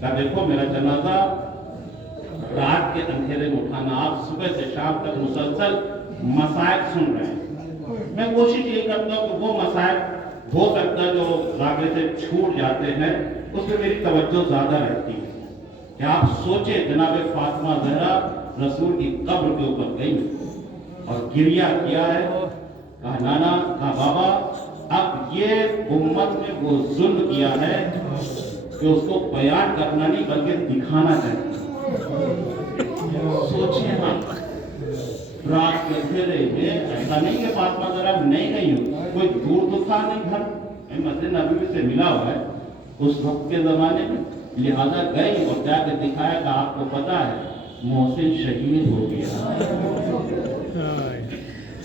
कहा देखो मेरा जनाजा रात के अंधेरे में उठाना, आप सुबह से शाम तक मुसलसल मसाइल सुन रहे हैं। मैं कोशिश ये करता हूँ कि वो मसाइल हो सकता है जो रागे से छूट जाते हैं उसमें मेरी तवज्जो ज्यादा रहती है। कि आप सोचे जनाब फातिमा ज़हरा रसूल की कब्र के ऊपर गई और गिरिया किया है, कहा नाना, कहा बाबा, अब ये उम्मत ने वो जुल्म किया है कि उसको बयान करना नहीं बल्कि दिखाना चाहिए। सोचिए हम रात के अंधेरे में, ऐसा नहीं कि फातिमा ज़हरा नहीं गई हो, कोई दूर तो था नहीं घर, मस्जिद नबवी से मिला हुआ है उस वक्त के जमाने में, लिहाजा गई और जाकर दिखाया कि आपको पता है मोहसिन शहीद हो गया,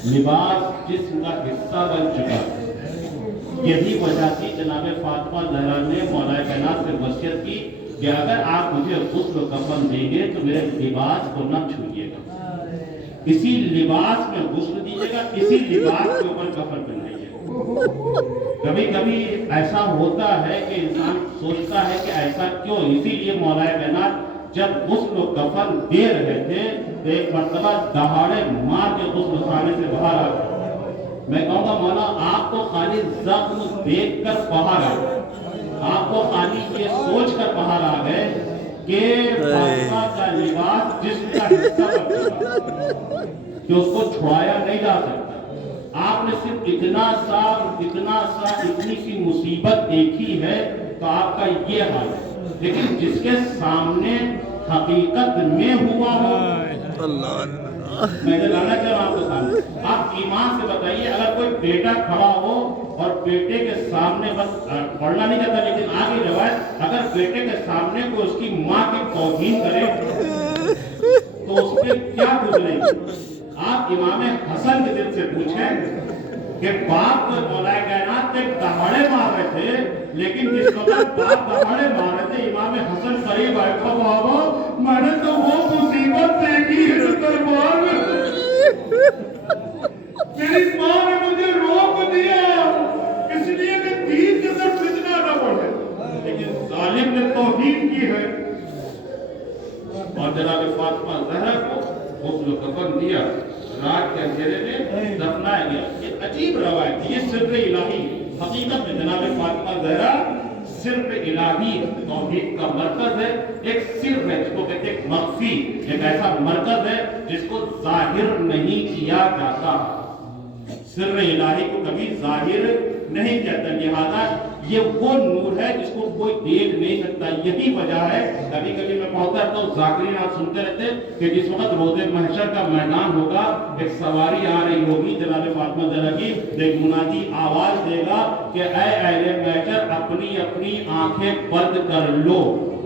लिबास जिस्म का हिस्सा बन चुका। यही वजह थी जनाब फातिमा ज़हरा ने मौलाए कायनात से वसीयत की कि अगर आप मुझे गुस्ल कफन देंगे तो मेरे लिबास को न छूइएगा, इसी लिबास में गुस्ल दीजिएगा, इसी लिबास के ऊपर कफन पहनाइएगा। कभी कभी ऐसा होता है कि इंसान सोचता है कि ऐसा क्यों, इसीलिए मौलाए कायनात जब गुस्ल कफन दे रहे थे तो एक मर्तबा दहाड़े मार के गुस्ल खाने से बाहर आ गए। मैं कहूँगा मौला आप तो खाली जख्म देख कर बाहर आ गए, आपको खाली ये सोच कर बाहर आ गए कि फातिमा का लिबास जिसका हिस्सा बन कि उसको छुड़ाया नहीं जा सकता। आपने सिर्फ इतनी सी मुसीबत देखी है तो आपका ये हाल है, लेकिन जिसके सामने हकीकत में हुआ हो, मैं लाना चाह रहा हूं आपके सामने, आप ईमान से बताइए अगर कोई बेटा खड़ा हो और बेटे के सामने, बस पढ़ना नहीं चाहता लेकिन आगे रवायत, अगर बेटे के सामने कोई उसकी माँ की तौहीन करे तो उसके क्या गुजरेगी। आप इमाम हसन के दिल से पूछें कि बाप को मौलाए कायनात एक दहाड़े मार रहे थे, लेकिन जिस वक्त बाप दहाड़े मार रहे थे इमाम हसन करीब आए, बाबा मैंने तो वो मुसीबत देखी है दरबार में, मेरी माँ ने मुझे रोक दिया इसलिए कि दीन के अंदर फितना न बढ़े, लेकिन जालिम ने तौहीन की है। और जनाब फातिमा ज़हरा को गुस्ल कफन दिया, रात के अंधेरे में दफनाया गया। ये अजीब रवायत, ये सिर्फ इलाही, हकीकत में जनाब फातिमा ज़हरा सिर्फ इलाही तौहीद का मरकज है, एक सिर है जिसको कहते हैं मख्फी, एक ऐसा मरकज है जिसको जाहिर नहीं किया जाता। सिर इलाही को कभी जाहिर नहीं कहता, लिहाजा ये वो नूर है जिसको कोई देख नहीं सकता। यही वजह है कभी कभी मैं पहुंचता रहता हूँ, जाकिरीन आप सुनते रहते कि जिस वक्त रोज़े महशर का मैदान होगा, एक सवारी आ रही होगी जनाब फातिमा ज़हरा की, एक मुनादी आवाज देगा कि ऐ अहले महशर अपनी अपनी आंखें बंद कर लो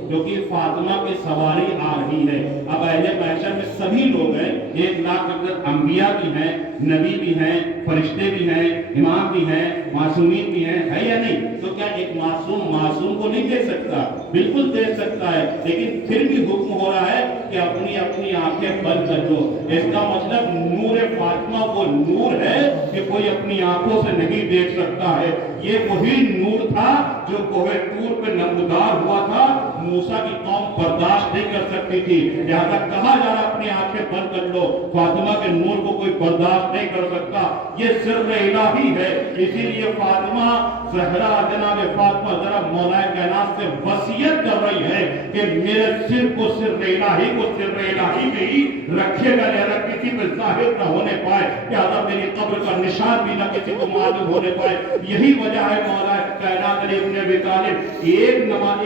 क्योंकि फातिमा की सवारी आ रही है। अब अहले महशर में सभी लोग हैं, 1 लाख अगर अंबिया भी हैं, नबी भी हैं, फरिश्ते भी हैं, इमाम भी हैं, मासूमीन भी हैं, है या नहीं? तो क्या एक मासूम को नहीं देख सकता? बिल्कुल देख सकता है, लेकिन फिर भी हुक्म हो रहा है कि अपनी अपनी आंखें बंद कर लो। इसका मतलब नूर फातिमा वो नूर है कि कोई अपनी आंखों से नहीं देख सकता है। ये वही नूर था जो कोहे तूर पे नमदार हुआ था, मूसा की कौम बर्दाश्त नहीं कर सकती थी, लिहाजा कहा जा रहा अपनी आंखें बंद कर लो, फातिमा के नूर को कोई बर्दाश्त नहीं कर सकता। ये सिर्र इलाही है, इसीलिए फातिमा ज़हरा जनाब फातिमा ज़हरा मौलाए कायनात से वसीयत कर रही है कि मेरे सिर को सिर्र इलाही में ही रखिएगा, लिहाजा किसी पे जाहिर न होने पाए, लिहाजा मेरी कब्र का निशान भी न किसी को मालूम होने पाए। यही वजह है मौलाए कायनात अली इब्न अबी तालिब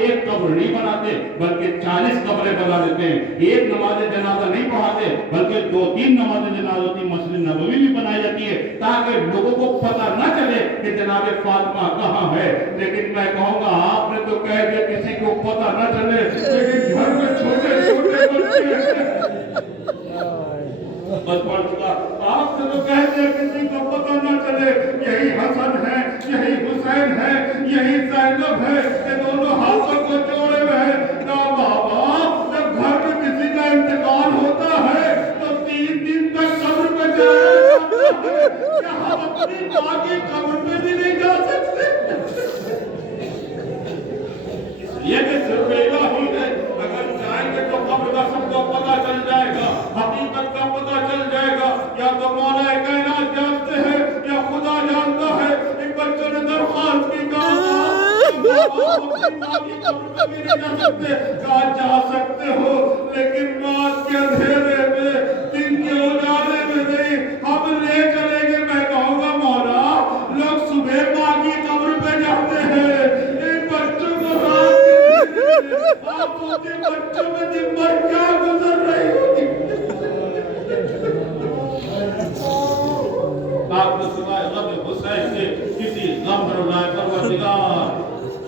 एक कब्र नहीं बनाते बल्कि 40 कब्रें बना देते हैं। एक नमाज जनाजा नहीं पढ़ाते बल्कि 2-3 नमाज जनाजा मस्जिद नबवी भी बनाई जाती है ताकि लोगों को पता न चले कि जनाब फातिमा कहाँ है। लेकिन मैं कहूँगा आपने तो कह दिया किसी को पता न चले, लेकिन घर में छोटे छोटे बच्चे बस पढ़ चुका, आपने तो कह दिया किसी को पता न चले, यही हसन है, यही हुसैन है, यही ज़ैनब है, ये दोनों हाथों को जोड़े हुए हैं। ना बाबा, जब घर में किसी का इंतकाल होता है तो 3 दिन तक कब्र पे जाया जाता है, क्या हम अपनी माँ की कब्र पे भी नहीं जा सकते? इसलिए कि सिर्फ इलाही माँ की कब्र पे भी नहीं जा सकते। कहा जा सकते हो लेकिन रात के अंधेरे में, दिन के उजाले में नहीं, हम ले चलेंगे। मैं कहूँगा मौला, लोग सुबह माँ की कब्र पे जाते हैं, इन बच्चों को रात के अंधेरे में, आप सोचिए बच्चों में दिन भर क्या गुजर रही होगी। आपने सुना है गम हुसैन के किसी गम रुलाए परवरदिगार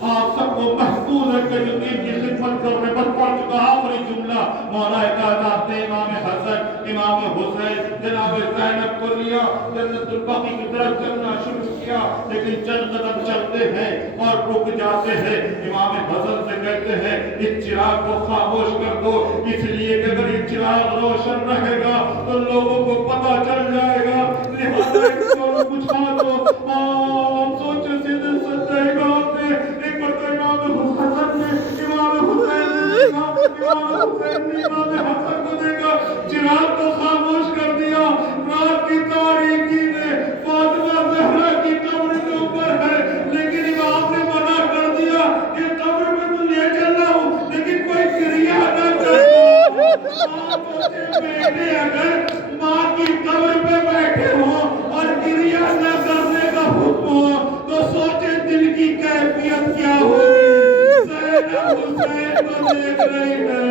आप सबको महफूज रखे। यतीम की खिदमत करने पर पढ़ चुका आखिरी जुमला मौलाए कायनात ने इमाम हसन, इमाम हुसैन, जनाब ज़ैनब को लिया, जन्नतुल बकी की तरफ चलना शुरू किया। लेकिन चंद कदम चलते हैं और रुक जाते हैं। इमाम हसन से कहते हैं इस चिराग को खामोश कर दो, इसलिए कि अगर ये चिराग रोशन रहेगा तो लोगों को पता चल जाएगा, लिहाजा इसको बुझा दो। हम सोचे सीधे सच्चाई बात है, एक बार इमाम हसन ने इमाम हुसैन ने इमाम हसन को देखा, चिराग को खामोश कर दिया। रात की तारीकी में फातिमा ज़हरा की कब्र के ऊपर है, लेकिन इमाम ने मना कर दिया कि कब्र में तो ले चल रहा हूँ लेकिन कोई क्रिया न करना। आप सोचे बेटे अगर माँ की कब्र पे बैठे हो और क्रिया न करने का हुक्म हो तो सोचे दिल की कैफियत क्या होगी। ज़ैनब हुसैन को देख रही है,